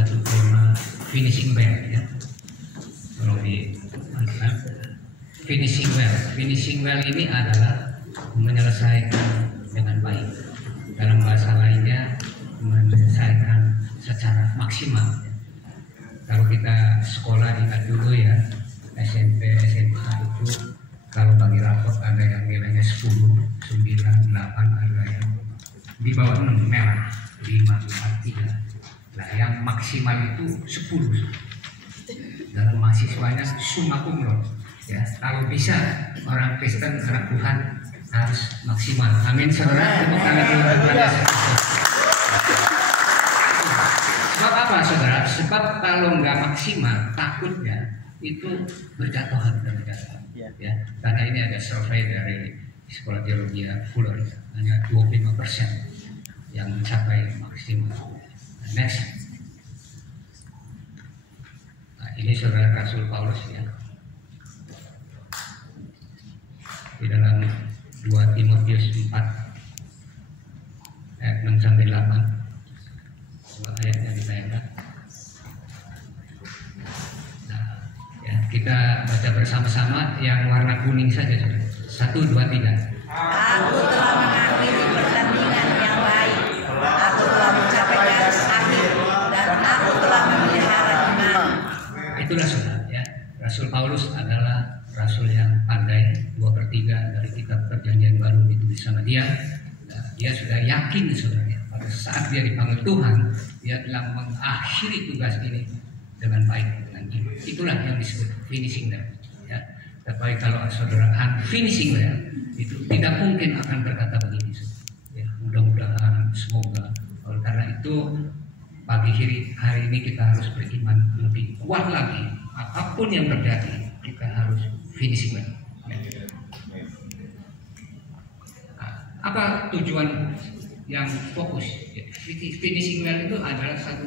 satu tema finishing well ya. Kalau di finishing well ini adalah menyelesaikan dengan baik. Dalam bahasa lainnya menyelesaikan secara maksimal. Kalau kita sekolah ingat dulu ya, SMP, SMA itu kalau bagi rapot ada yang nilainya 10, 9, 8, ada yang di bawah 6 merah, 5, 4, 3. Nah yang maksimal itu 10. Dalam mahasiswanya summa cum laude. Ya, kalau bisa orang Kristen, anak Tuhan harus maksimal. Amin saudara. Tepuk tangan dulu kepada sebab apa saudara? Sebab kalau nggak maksimal, takutnya itu berjatuhan. Ya, karena ini ada survei dari Sekolah Teologi Florida, hanya 25% yang mencapai maksimal. Next. Nah, ini saudara Rasul Paulus ya. Di dalam 2 Timotius 4 ayat 6 sampai 8. Dua ayatnya ditayangkan. Nah, ya, kita baca bersama-sama yang warna kuning saja saudara. 1, 2, 3. Aku telah mengakhiri pertandingan yang baik. Aku telah mencapai garis akhir dan aku telah memelihara iman. Itulah saudara ya. Rasul Paulus adalah rasul yang pandai. 2/3 dari kitab Perjanjian Baru ditulis sama dia. Nah, dia sudah yakin sebenarnya pada saat dia dipanggil Tuhan, dia telah mengakhiri tugas ini dengan baik, dengan iman. Itulah yang disebut finishing well. Ya. Tapi kalau saudara finishing well itu tidak mungkin akan berkata begini. Ya, mudah-mudahan, semoga. Oleh karena itu pagi hari ini kita harus beriman lebih kuat lagi. Apapun yang terjadi, kita harus finishing well. Ya. Apa tujuan yang fokus? Finishing well itu adalah satu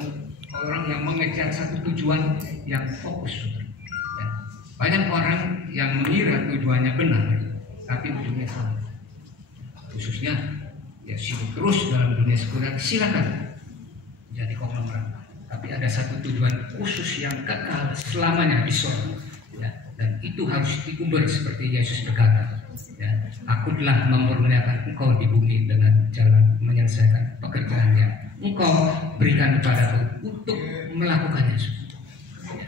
orang yang mengejar satu tujuan yang fokus. Ya. Banyak orang yang mengira tujuannya benar, tapi ujungnya salah. Khususnya ya sibuk terus dalam dunia sekuler, silakan jadi konglomerat. Tapi ada satu tujuan khusus yang kekal selamanya di surga. Ya. Dan itu harus dikubur seperti Yesus berkata. Ya, aku telah memurniakan engkau di bumi dengan jalan menyelesaikan pekerjaan yang engkau berikan kepadaku untuk melakukannya. Ya,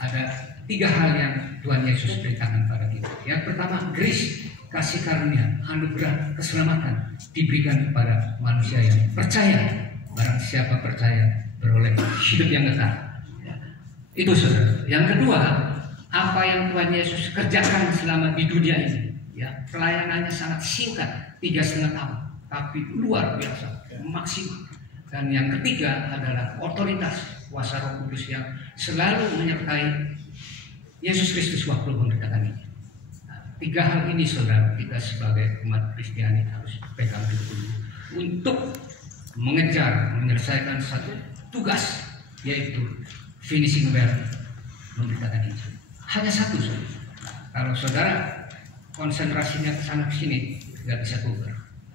ada 3 hal yang Tuhan Yesus berikan pada kita. Yang pertama, grace, kasih karunia, anugerah, keselamatan diberikan kepada manusia yang percaya. Barang siapa percaya beroleh hidup yang kekal. Ya, itu saudara. Yang kedua, apa yang Tuhan Yesus kerjakan selama di dunia ini. Ya, pelayanannya sangat singkat, 3,5 tahun, tapi luar biasa, maksimal. Dan yang ketiga adalah otoritas kuasa Roh Kudus yang selalu menyertai Yesus Kristus waktu memberitakan ini. Nah, 3 hal ini saudara, kita sebagai umat Kristiani harus pegang dulu untuk mengejar, menyelesaikan satu tugas, yaitu finishing well memberitakan ini. Hanya satu saudara. Nah, kalau saudara konsentrasinya ke sana ke sini nggak bisa cover.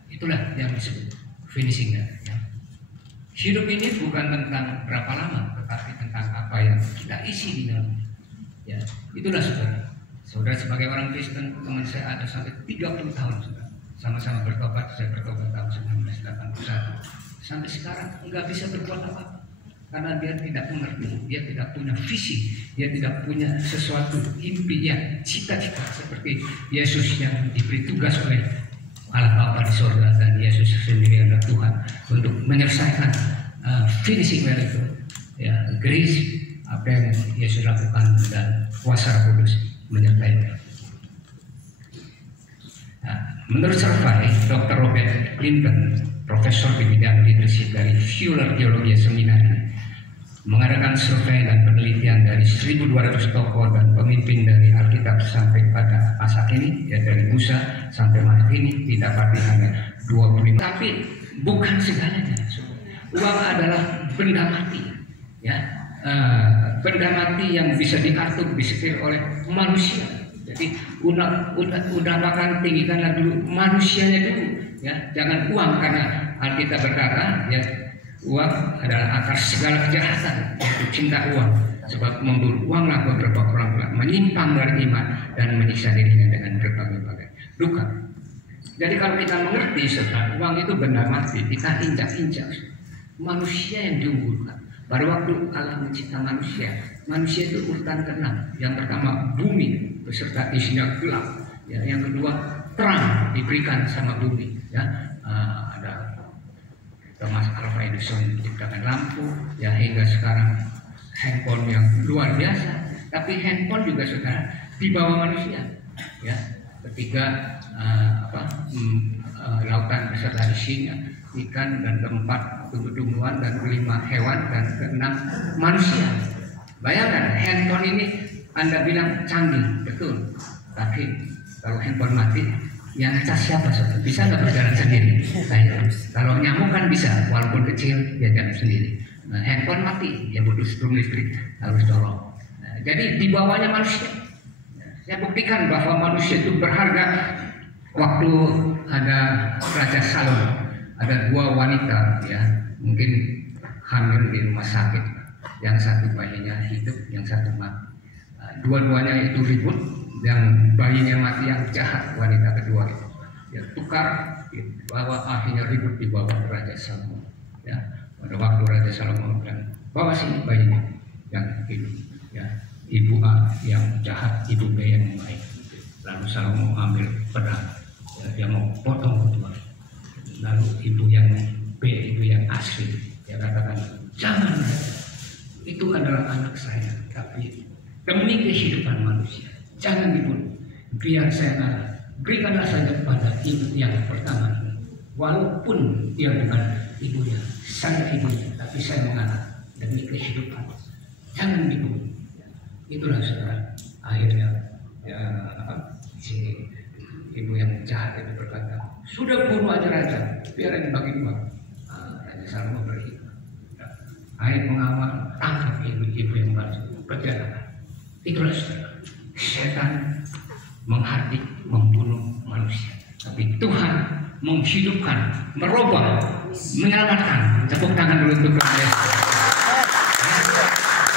Itulah yang disebut finishing well. Ya. Hidup ini bukan tentang berapa lama, tetapi tentang apa yang kita isi di dalamnya. Ya, itulah saudara. Saudara sebagai orang Kristen, teman saya ada sampai 30 tahun saudara. Sama-sama bertobat, saya bertobat tahun 1981. Sampai sekarang nggak bisa berbuat apa-apa. Karena dia tidak mengerti, dia tidak punya visi, dia tidak punya sesuatu impian, cita-cita seperti Yesus yang diberi tugas oleh Allah Bapa di surga dan Yesus sendiri adalah Tuhan untuk menyelesaikan finishing well itu. Ya, grace apa yang Yesus lakukan dan kuasa Roh Kudus menyertai. Nah, menurut survei Dr. Robert Clinton, profesor di bidang leadership dari Fuller Theological Seminary, mengadakan survei dan penelitian dari 1.200 tokoh dan pemimpin dari Alkitab sampai pada masa kini, ya dari Musa sampai masa kini, didapati hanya 25. Tapi bukan segalanya. Uang adalah benda mati, ya, benda mati yang bisa diatur, disetir oleh manusia. Jadi utamakan, tinggikanlah dulu manusianya dulu, ya, jangan uang, karena Alkitab berkata, ya, Uang adalah akar segala kejahatan, yaitu cinta uang. Sebab memburu uanglah beberapa orang telah menyimpang dari iman dan menyiksa dirinya dengan berbagai-bagai duka. Jadi kalau kita mengerti saudara, uang itu benda mati, kita injak-injak. Manusia yang diunggulkan. Pada waktu Allah mencipta manusia, manusia itu urutan ke-6. Yang pertama bumi beserta isinya gelap. Ya, yang kedua terang diberikan sama bumi. Ya, ada Thomas Alva Edison menciptakan lampu. Ya, hingga sekarang handphone yang luar biasa. Tapi handphone juga saudara dibawa manusia. Ya, ketiga lautan beserta isinya, ikan, dan keempat tumbuh-tumbuhan, dan kelima hewan, dan keenam manusia. Bayangkan handphone ini Anda bilang canggih, betul. Tapi kalau handphone mati, yang ngecas siapa saudara? Bisa nggak berjalan sendiri? Kalau nyamuk kan bisa, walaupun kecil dia jalan sendiri. Nah, handphone mati, dia butuh strum listrik, harus tolong. Nah, jadi dibawanya manusia. Saya buktikan bahwa manusia itu berharga. Waktu ada Raja Salomo, ada dua wanita, ya, mungkin hamil di rumah sakit. Yang satu bayinya hidup, yang satu mati. Dua-duanya itu ribut. Yang bayinya mati yang jahat, wanita kedua itu. Ya, tukar, bawa, akhirnya ribut dibawa ke Raja Salomo. Ya, pada waktu Raja Salomo bilang, bawa sini bayinya yang hidup. Ya, ibu A yang jahat, ibu B yang baik. Lalu Salomo ambil pedang, ya, dia mau potong kedua. Lalu ibu yang B itu yang asli, dia katakan, jangan, itu adalah anak saya, tapi demi kehidupan manusia, jangan dibunuh, biar saya ngalah. Berikanlah saja pada ibu yang pertama, walaupun dia bukan ibunya, saya ibunya, tapi saya mengalah demi kehidupan, jangan dibunuh. Itulah saudara, akhirnya ya, si ibu yang jahat itu berkata, sudah bunuh aja raja, biar ini bagi dua. Raja Salomo berhikmat. Akhirnya mengawal, tangkap ibu-ibu yang berjalan. Itulah saudara, setan menghardik, membunuh manusia, tapi Tuhan menghidupkan, merubah, menyelamatkan. Tepuk tangan dulu untuk Tuhan Yesus.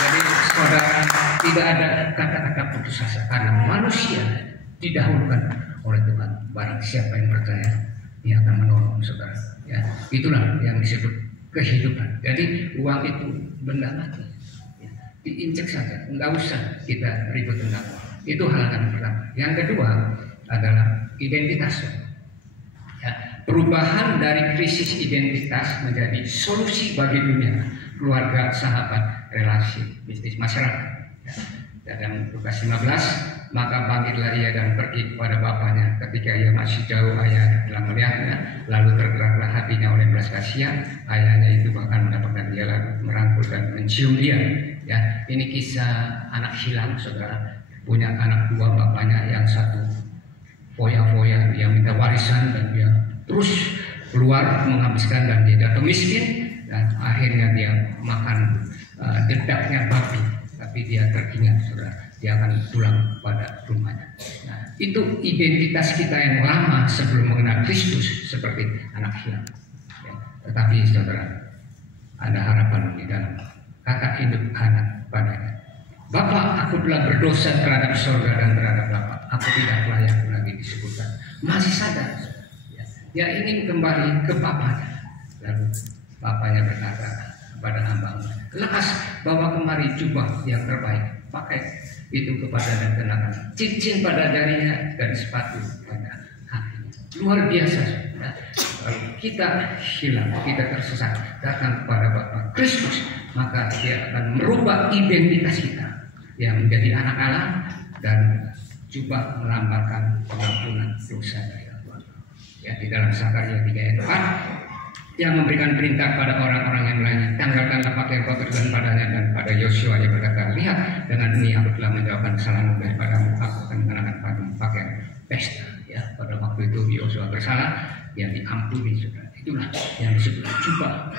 Jadi saudara, tidak ada kata-kata putus asa karena manusia didahulukan oleh Tuhan. Barang siapa yang percaya, dia akan menolong saudara. Ya, itulah yang disebut kehidupan. Jadi uang itu benda mati. Diinjek saja, nggak usah kita ribut tentang uang. Itu hal yang pertama. Yang kedua adalah identitas. Ya, perubahan dari krisis identitas menjadi solusi bagi dunia, keluarga, sahabat, relasi, bisnis, masyarakat. Ya, dalam Lukas 15, maka bangkitlah ia dan pergi kepada bapaknya. Ketika ia masih jauh, ayah telah melihatnya, lalu tergeraklah hatinya oleh belas kasihan. Ayahnya itu bahkan mendapatkan dia, lalu merangkul dan mencium dia. Ya, ini kisah anak hilang, saudara. Punya anak dua, bapaknya yang satu foya-foya, dia minta warisan dan dia terus keluar menghabiskan, dan dia jatuh miskin, dan akhirnya dia makan dedaknya babi. Tapi dia teringat, saudara, dia akan pulang pada rumahnya. Nah, itu identitas kita yang lama sebelum mengenal Kristus, seperti anak hilang. Ya, tetapi saudara, ada harapan di dalam kata hidup anak padanya. Bapak, aku telah berdosa terhadap surga dan terhadap Bapak. Aku tidak layak lagi disebutkan. Masih sadar, ya, dia ingin kembali ke bapaknya. Lalu bapaknya berkata kepada hambanya, lepas bawa kemari jubah yang terbaik, pakai itu kepada dan kenakan cincin pada jarinya dan sepatu pada kakinya. Luar biasa. Ya. Kalau kita hilang, kita tersesat, datang kepada Bapa Kristus, maka dia akan merubah identitas kita yang menjadi anak Allah, dan jubah melambangkan pengampunan dosa dari Allah. Ya, di dalam Zakaria 3 ayat 4, yang memberikan perintah pada orang-orang yang lainnya, tanggalkanlah pakaian kotor dan padanya, dan pada Yosua yang berkata, lihat, dengan ini aku telah menjawabkan kesalahanmu daripadamu, aku akan mengenakan padamu pakaian pesta. Ya, pada waktu itu Yosua bersalah, yang diampuni, saudara. Itulah yang disebut jubah.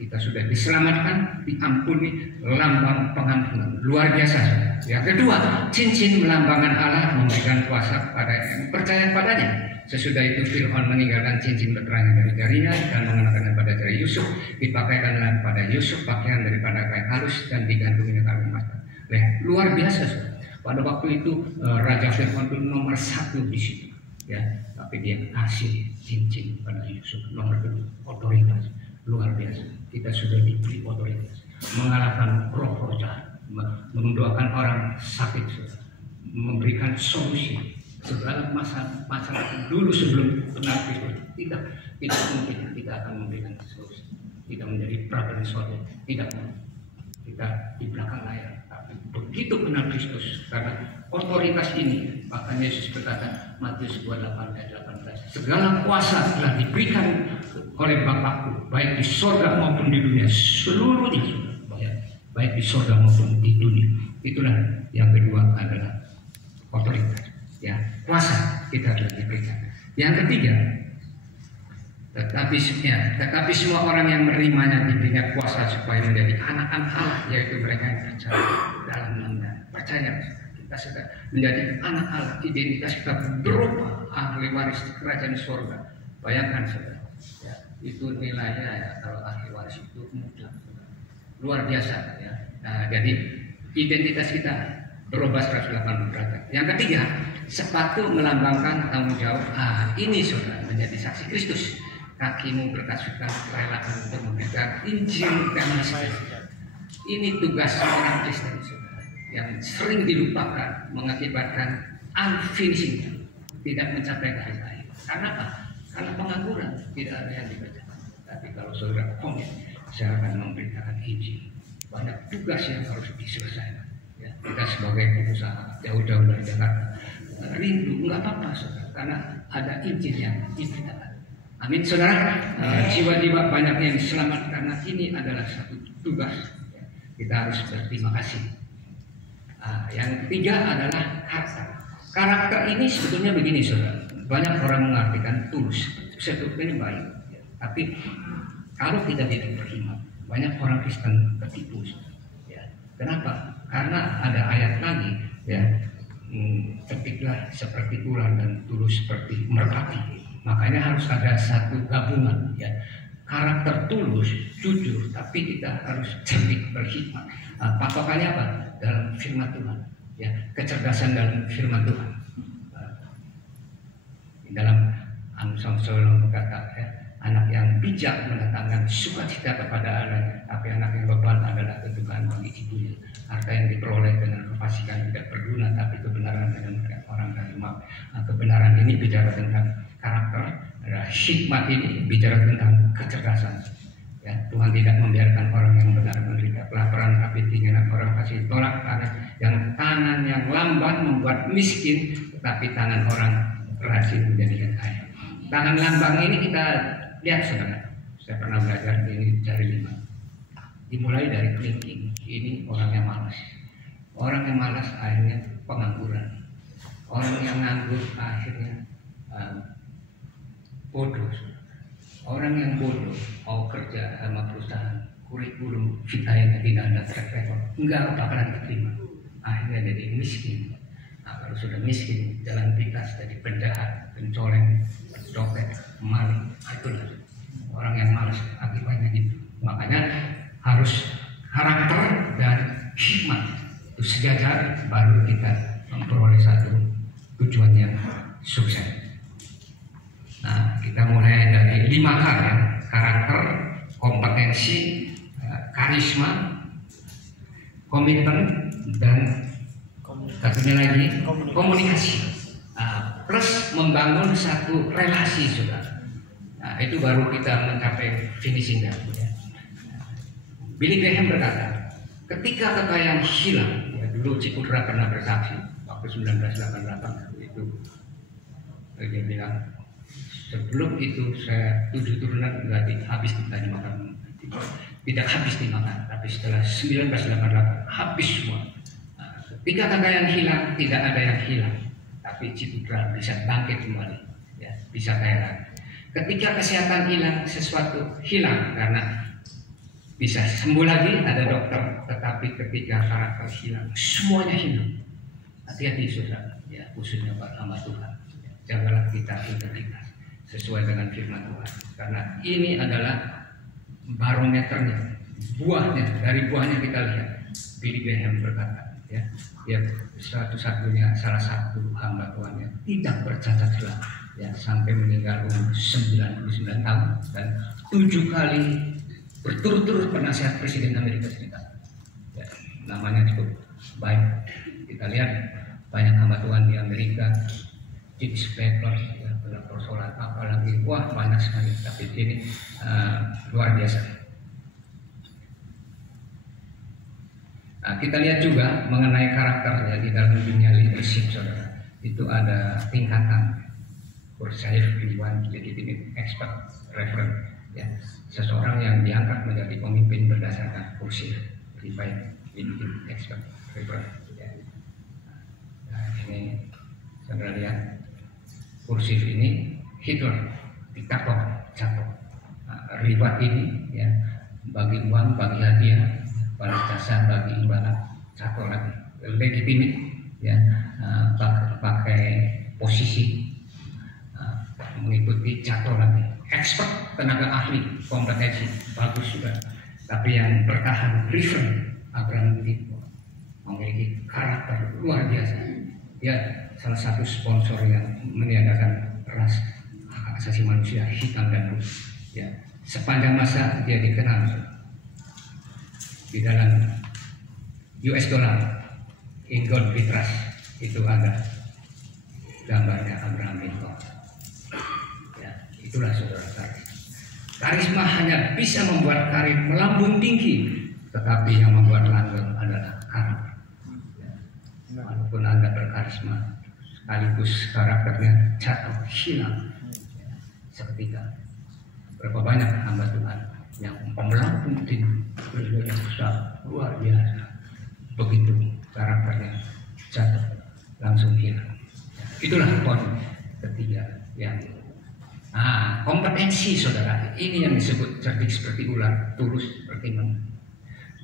Kita sudah diselamatkan, diampuni, lambang pengampunan. Luar biasa, saudara. Yang kedua, cincin melambangkan Allah, memberikan kuasa kepada yang percaya padanya. Sesudah itu Fir'aun meninggalkan cincin berterang dari jarinya dan mengenakannya pada jari Yusuf. Dipakaikanlah pada Yusuf pakaian daripada kain halus dan digantunginya kalung emas. Luar biasa. Pada waktu itu Raja Fir'aun itu nomor 1 di situ, ya. Tapi dia kasih cincin pada Yusuf. Nomor 2, otoritas. Luar biasa. Kita sudah diberi otoritas. Mengalahkan roh jahat, mendoakan orang sakit, memberikan solusi segala masalah dulu sebelum kenal Kristus. Tidak mungkin kita akan memberikan solusi. Tidak menjadi problem solver. Tidak mau. Kita di belakang layar. Tapi begitu kenal Kristus, karena otoritas ini, makanya Yesus berkata Matius 28 ayat 18, segala kuasa telah diberikan oleh Bapakku, baik di sorga maupun di dunia, seluruhnya, baik di sorga maupun di dunia. Itulah yang kedua adalah otoritas. Ya, kuasa kita telah diberikan. Yang ketiga, tetapi semua orang yang menerimanya diberinya kuasa supaya menjadi anak-anak Allah, yaitu mereka yang percaya dalam nama. Percaya kita sudah menjadi anak Allah, identitas kita berubah, ahli waris kerajaan surga. Bayangkan saudara, ya, itu nilainya ya, kalau ahli waris itu mutlak, luar biasa ya. Nah, jadi identitas kita berubah 180 derajat. Yang ketiga, sepatu melambangkan tanggung jawab. Ini saudara menjadi saksi Kristus. Kakimu berkasukan relakan untuk memberikan Injil damai sejahtera. Ini tugas seorang Kristen saudara, yang sering dilupakan, mengakibatkan unfinishing, tidak mencapai garis akhir. Karena apa? Karena pengangguran, tidak ada yang dibaca. Tapi kalau saudara komit, saya akan memberitakan Injil. Banyak tugas yang harus diselesaikan. Ya, kita sebagai pengusaha jauh-jauh dari Jakarta rindu, nggak apa-apa saudara, karena ada Injil yang diberitakan. Amin saudara. Jiwa-jiwa banyak yang selamat karena ini adalah satu tugas. Ya, kita harus berterima kasih. Yang ketiga adalah karakter. Karakter ini sebetulnya begini saudara. Banyak orang mengartikan tulus, sebetulnya baik. Ya, tapi kalau kita tidak beriman, banyak orang Kristen tertipu. Ya, kenapa? Karena ada ayat lagi, ya, tertiblah seperti ular dan tulus seperti merpati. Makanya harus ada satu gabungan, ya. Karakter tulus, jujur, tapi kita harus cerdik, berhikmat. Patokannya apa? Dalam firman Tuhan, ya, kecerdasan dalam firman Tuhan. Dalam Amsal Solomon berkata, ya, anak yang bijak mendatangkan sukacita kepada anaknya, tapi anak yang beban adalah kedukaan bagi ibunya. Harta yang diperoleh dengan kefasikan tidak berguna, tapi kebenaran dengan orang dari maaf. Kebenaran ini bicara tentang karakter, hikmat ini bicara tentang kecerdasan. Ya, Tuhan tidak membiarkan orang yang benar menderita kelaparan, tapi ingin orang kasih tolak tangan yang lambat membuat miskin, tetapi tangan orang rajin menjadikan kaya. Tangan lambang ini kita lihat saudara. Saya pernah belajar ini jari 5. Dimulai dari kelingking. Ini orang yang malas. Orang yang malas akhirnya pengangguran. Orang yang nganggur akhirnya bodoh. Orang yang bodoh mau kerja sama perusahaan, kurikulum vitanya tidak ada track record, enggak bakalan terima. Akhirnya jadi miskin. Nah, kalau sudah miskin, jalan pintas jadi penjahat, pencoleng, copet, maling. Itulah orang yang malas akibatnya gitu. Makanya harus karakter dan hikmat itu sejajar, baru kita memperoleh satu tujuan yang sukses. Nah, kita mulai dari 5 hal ya: karakter, kompetensi, karisma, komitmen, dan satunya lagi komunikasi. Plus membangun satu relasi juga. Nah, itu baru kita mencapai finishing ya. Billy Graham berkata, ketika kekayaan hilang, ya, dulu Cikudra pernah bersaksi waktu 1988 itu, dia bilang, sebelum itu saya 7 turunan berarti habis kita dimakan, tidak habis dimakan, tapi setelah 1988 habis semua. Nah, ketika kekayaan hilang, tidak ada yang hilang, tapi Cikudra bisa bangkit kembali, ya, bisa kaya lagi. Ketika kesehatan hilang, sesuatu hilang karena bisa sembuh lagi, ada dokter. Tetapi ketika karakter hilang, semuanya hilang. Hati-hati saudara, ya, khususnya buat hamba Tuhan. jagalah kita integritas sesuai dengan firman Tuhan, karena ini adalah barometernya, buahnya. Dari buahnya kita lihat. Billy Graham berkata, ya, dia satu-satunya salah satu hamba Tuhan yang tidak bercacat celah, ya, sampai meninggal umur 99 tahun dan 7 kali berturut-turut penasihat Presiden Amerika Serikat. Ya, namanya cukup baik. Kita lihat banyak hamba Tuhan di Amerika, Jim Spector, ya, persoalan apa lagi, wah banyak sekali. Tapi ini luar biasa. Nah, kita lihat juga mengenai karakternya di dalam dunia leadership, saudara. Itu ada tingkatan percaya, priwan, legitimate, expert, referent. Ya, seseorang yang diangkat menjadi pemimpin berdasarkan kursi, priwan, legitimate, expert, referent. Ya. Nah, ini saudara lihat kursif ini Hitler, diktator, jatuh. Nah, ribat ini, ya, bagi uang, bagi hadiah, balas jasa, bagi imbalan, jatuh lagi. Legitimate, ya, pakai posisi, mengikuti, jatuh lagi. Expert, tenaga ahli, kompetensi, bagus juga. Tapi yang bertahan, referent, Abraham Lincoln, memiliki karakter luar biasa. Dia salah satu sponsor yang meniadakan ras hak asasi manusia hitam dan putih. Ya, sepanjang masa dia dikenal di dalam US dollar, in God we trust, itu ada gambarnya Abraham Lincoln. Ya, itulah saudara karisma. Karisma hanya bisa membuat karir melambung tinggi, tetapi yang membuat langgeng adalah karakter. Ya, walaupun Anda berkarisma, sekaligus karakternya jatuh, hilang, ya, seketika. Berapa banyak hamba Tuhan yang melambung tinggi, yang besar, luar biasa, begitu karakternya jatuh, langsung hilang. Itulah poin ketiga yang kompetensi, saudara. Ini yang disebut cerdik seperti ular, tulus seperti menang.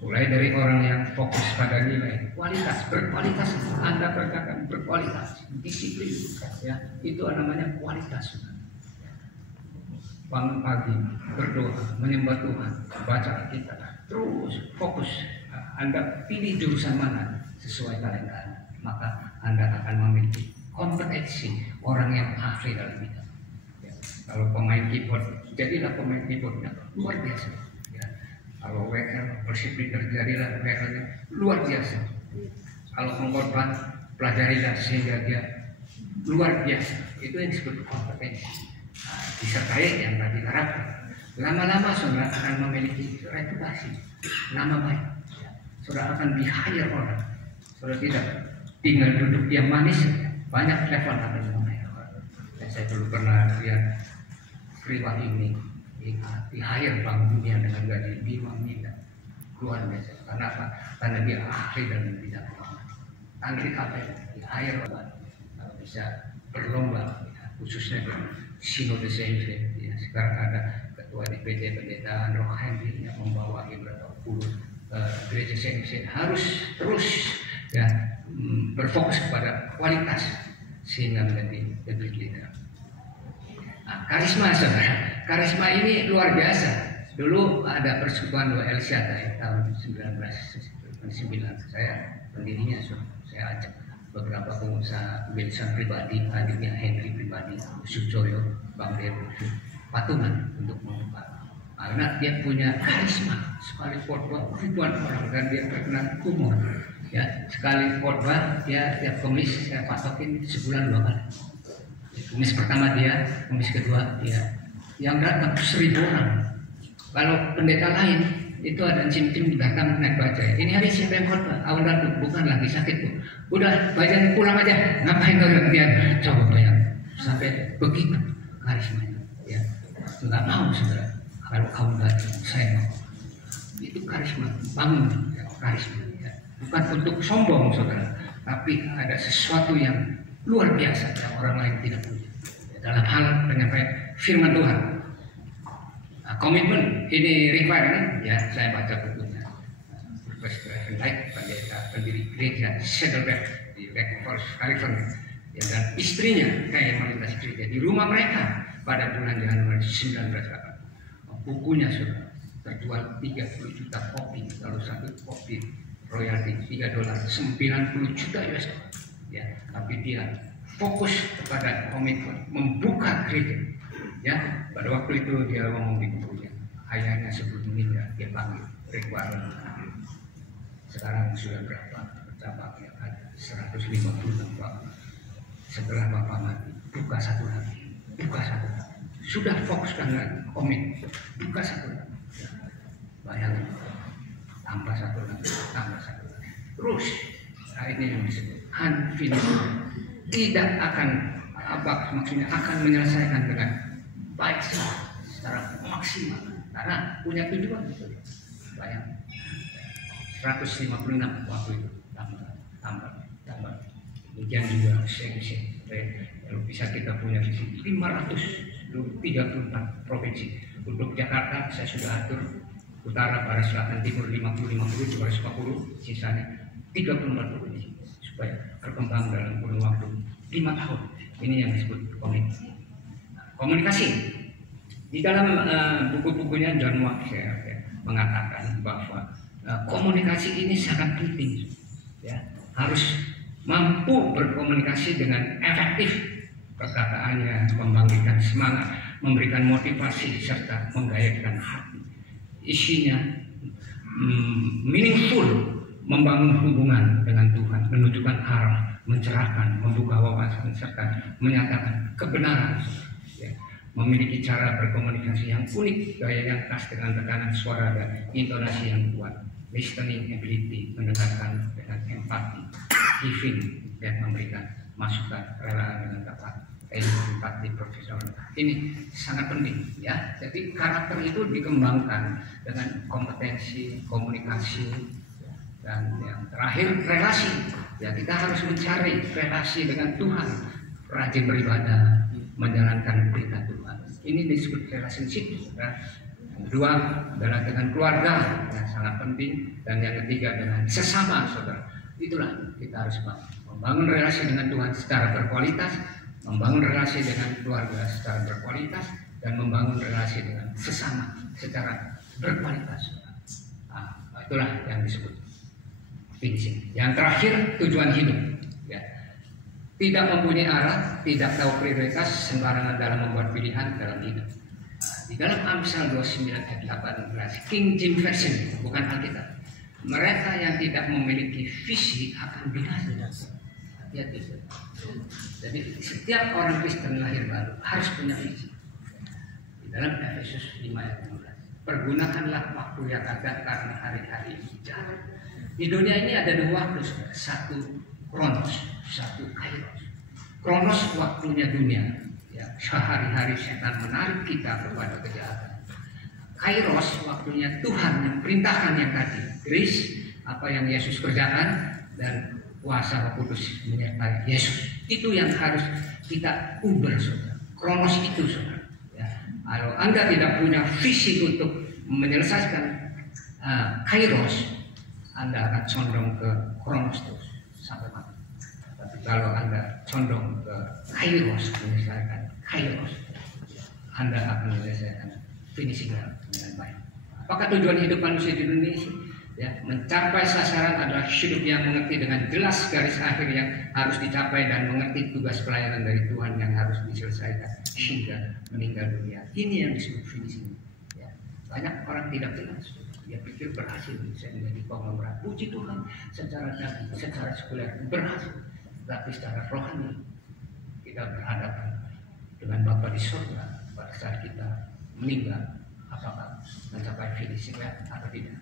Mulai dari orang yang fokus pada nilai, kualitas, berkualitas. Anda berkatakan berkualitas, disiplin, ya, itu namanya kualitas. Bangun pagi, berdoa, menyembah Tuhan, baca Alkitab, terus fokus. Anda pilih jurusan mana sesuai talenta Anda, maka Anda akan memiliki kompetensi orang yang ahli dalam bidang. Ya, kalau pemain keyboard, jadilah pemain keyboardnya luar biasa. Ya, kalau WL, worship leader, jadilah WL-nya luar biasa. Kalau mengorban, pelajarilah sehingga dia luar biasa. Itu yang disebut kompetensi. Disertai yang tadi karakter. Lama-lama saudara akan memiliki reputasi, nama baik. Saudara akan di-hire orang. Saudara tidak tinggal duduk diam manis, banyak telepon akan di-hire orang. Dan saya dulu pernah lihat privat ini di-hire Bank Dunia dengan gaji 5 miliar. Luar biasa. Karena apa? Karena dia ahli dalam bidang keuangan. Ahli apa? Di-hire orang. Kalau bisa berlomba, khususnya di Sinode CMC, ya, sekarang ada ketua DPD pendeta rohani yang membawa beberapa puluh gereja CMC, harus terus, ya, berfokus kepada kualitas sehingga menjadi public leader. Nah, karisma, saudara, karisma ini luar biasa. Dulu ada persekutuan Doa El Shaddai tahun 1999, saya pendirinya, saya ajak beberapa pengusaha kebiasaan pribadi, hadirnya Henry pribadi, Sujoyo, Bang Dewo, patungan untuk membuka. Karena dia punya karisma, sekali khotbah ribuan orang dan dia terkenal humor. Ya, sekali khotbah dia tiap Kamis saya patokin sebulan 2 kali. Kamis pertama dia, Kamis kedua dia. Yang datang 1000 orang. Kalau pendeta lain itu ada cim-cim datang naik bajai. Ini hari siapa yang khotbah? Awal datu, bukan lagi sakit tuh. Udah bajai pulang aja. Ngapain kau gantian? Coba bayang. Sampai begitu karismanya. Ya, nggak mau, saudara. Kalau kamu datang, saya mau. Itu karisma, bangun, ya, karisma. Ya. Bukan untuk sombong, saudara, tapi ada sesuatu yang luar biasa yang orang lain tidak punya. Ya, dalam hal penyampaian firman Tuhan. Nah, komitmen ini require, ya, saya baca bukunya. Profesor Light, pendeta pendiri gereja Saddleback di Lake Forest, California. ya, dan istrinya kayak mayoritas gereja di rumah mereka pada bulan Januari 1908. Bukunya sudah terjual 30 juta kopi, kalau satu kopi royalti $3, 90 juta US. Ya, tapi dia fokus kepada komitmen membuka gereja. Ya, pada waktu itu dia ngomong di bukunya, ayahnya sebelum meninggal dia panggil requirement. Sekarang sudah berapa? Bertambahnya ada 156 Bapak. Setelah Bapak mati, buka satu lagi, buka satu lagi. Sudah fokuskan lagi, komit, buka satu lagi. Ya, bayangkan, tambah satu lagi, tambah satu lagi. Terus, nah ini yang disebut unfinished. Tidak akan maksudnya akan menyelesaikan dengan baik secara maksimal karena punya tujuan. Bayangkan. 156 waktu itu tambah. Kemudian juga kalau bisa kita punya visi 534 provinsi. Untuk Jakarta saya sudah atur utara, barat, selatan, timur 50, 240, sisanya 34 provinsi supaya berkembang dalam kurun waktu 5 tahun. Ini yang disebut komunikasi. Di dalam buku-bukunya John Watt mengatakan bahwa komunikasi ini sangat penting, ya, harus mampu berkomunikasi dengan efektif. Perkataannya membangkitkan semangat, memberikan motivasi serta menggairahkan hati. Isinya meaningful, membangun hubungan dengan Tuhan, menunjukkan arah, mencerahkan, membuka wawasan serta menyatakan kebenaran. Ya, memiliki cara berkomunikasi yang unik, gaya yang khas dengan tekanan suara dan intonasi yang kuat. Listening ability, mendengarkan dengan empati, giving, dan memberikan masukan, rela dengan tepat, empati profesional. Ini sangat penting, ya. Jadi karakter itu dikembangkan dengan kompetensi, komunikasi, dan yang terakhir relasi. Ya, kita harus mencari relasi dengan Tuhan, rajin beribadah, menjalankan perintah Tuhan. Ini disebut relationship. Ya. Yang kedua adalah dengan keluarga, yang sangat penting, dan yang ketiga dengan sesama saudara. Itulah kita harus membangun relasi dengan Tuhan secara berkualitas, membangun relasi dengan keluarga secara berkualitas, dan membangun relasi dengan sesama secara berkualitas. Nah, itulah yang disebut finishing. Yang terakhir tujuan hidup. Ya. Tidak mempunyai arah, tidak tahu prioritas, sembarangan dalam membuat pilihan dalam hidup. Di dalam Amsal 29 ayat 18, King James Version, bukan Alkitab. Mereka yang tidak memiliki visi akan binasa. Hati-hati. Jadi setiap orang Kristen lahir baru harus punya visi. Di dalam Efesus 5 ayat 16, pergunakanlah waktu yang ada karena hari-hari ini jahat. Di dunia ini ada dua waktu, satu Kronos, satu Kairos. Kronos waktunya dunia. Ya, sehari-hari setan menarik kita kepada kejahatan. Kairos waktunya Tuhan yang perintahkan yang tadi, grace, apa yang Yesus kerjakan, dan kuasa Roh Kudus menyertai Yesus. Itu yang harus kita ubah, saudara. Kronos itu, saudara. Ya, kalau Anda tidak punya visi untuk menyelesaikan Kairos, Anda akan condong ke Kronos terus sampai mati. Tapi kalau Anda condong ke Kairos, menyelesaikan Kairos, Anda akan menyelesaikan finishing dengan baik. Apakah tujuan hidup manusia di Indonesia? Ya, mencapai sasaran adalah hidup yang mengerti dengan jelas garis akhir yang harus dicapai dan mengerti tugas pelayanan dari Tuhan yang harus diselesaikan hingga meninggal dunia. Ini yang disebut finishing. Ya, banyak orang tidak jelas. Dia pikir berhasil, saya menjadi konglomerat. Puji Tuhan, secara daging, secara sekuler berhasil, tapi secara rohani kita berhadapan dengan Bapa di surga pada saat kita meninggal. Apakah mencapai finishing atau tidak?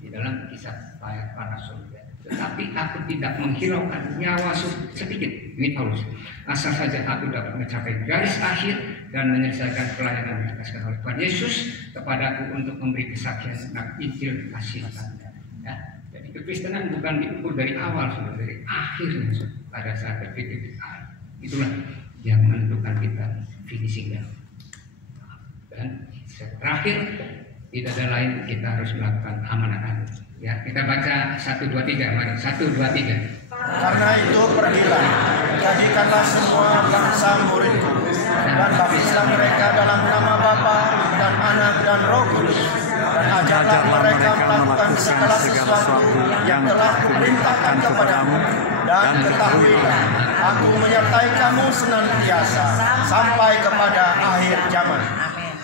Di dalam kisah para surga. Tetapi aku tidak menghiraukan nyawa sedikit. Ini Paulus. Asal saja aku dapat mencapai garis akhir dan menyelesaikan pelayanan yang dikasihkan oleh Tuhan Yesus kepadaku untuk memberi kesaksian tentang Injil kasih karunia. Ya, jadi kekristenan bukan diukur dari awal, saudara, dari akhirnya, saudara, pada saat tertitik. Itulah yang menentukan kita finishingnya. Dan terakhir, tidak ada lain, kita harus melakukan amanah. Ya, kita baca 1, 2, 3. Mari 1, 2, 3. Karena itu pergilah, jadikanlah semua bangsa muridku, dan baptislah mereka dalam nama Bapa dan Anak dan Roh Kudus, dan ajarlah mereka melakukan segala sesuatu yang telah kuperintahkan kepadamu, dan ketahuilah, aku menyertai kamu senantiasa sampai kepada akhir zaman. Amin.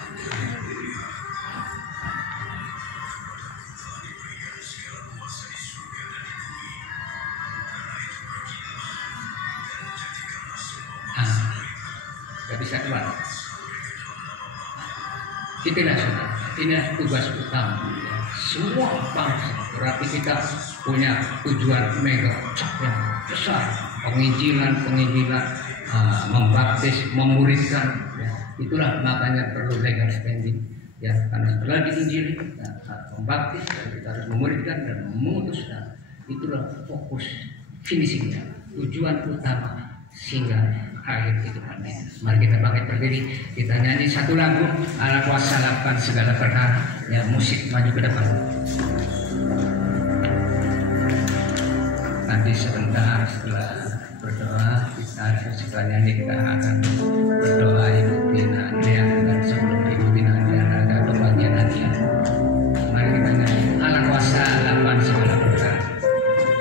Gak bisa keluar. Itulah saudara, inilah tugas utama. Semua bangsa, berarti kita punya tujuan mega yang besar. Penginjilan, membaptis, memuridkan. Ya. Itulah makanya perlu legal standing. Ya, karena setelah diinjili, kita harus membaptis, dan kita harus memuridkan dan memutuskan. Itulah fokus finishingnya, tujuan utama sehingga akhir kehidupan. Mari kita bangkit berdiri, kita nyanyi satu lagu, Allah kuasa lakukan segala perkara. Ya, musik maju ke depan. Nanti sebentar setelah berdoa, kita setelah nyanyi kita akan berdoa ikuti hadiah, dan sebelum ikuti hadiah ada pembagian hadiah. Mari kita nyanyi Allah kuasa lakukan segala perkara.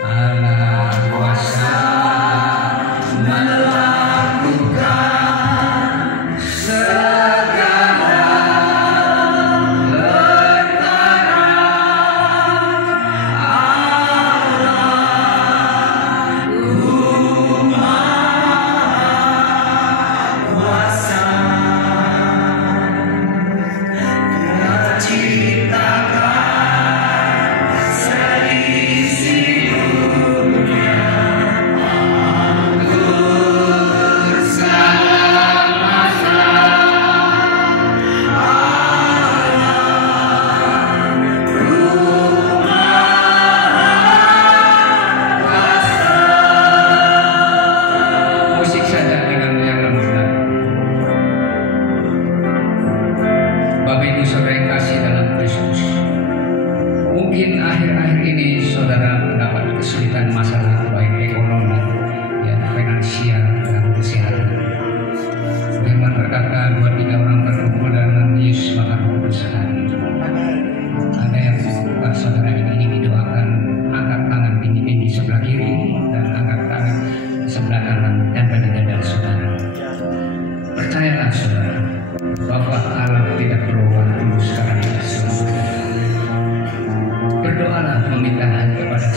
Allah kuasa berdoalah meminta kepada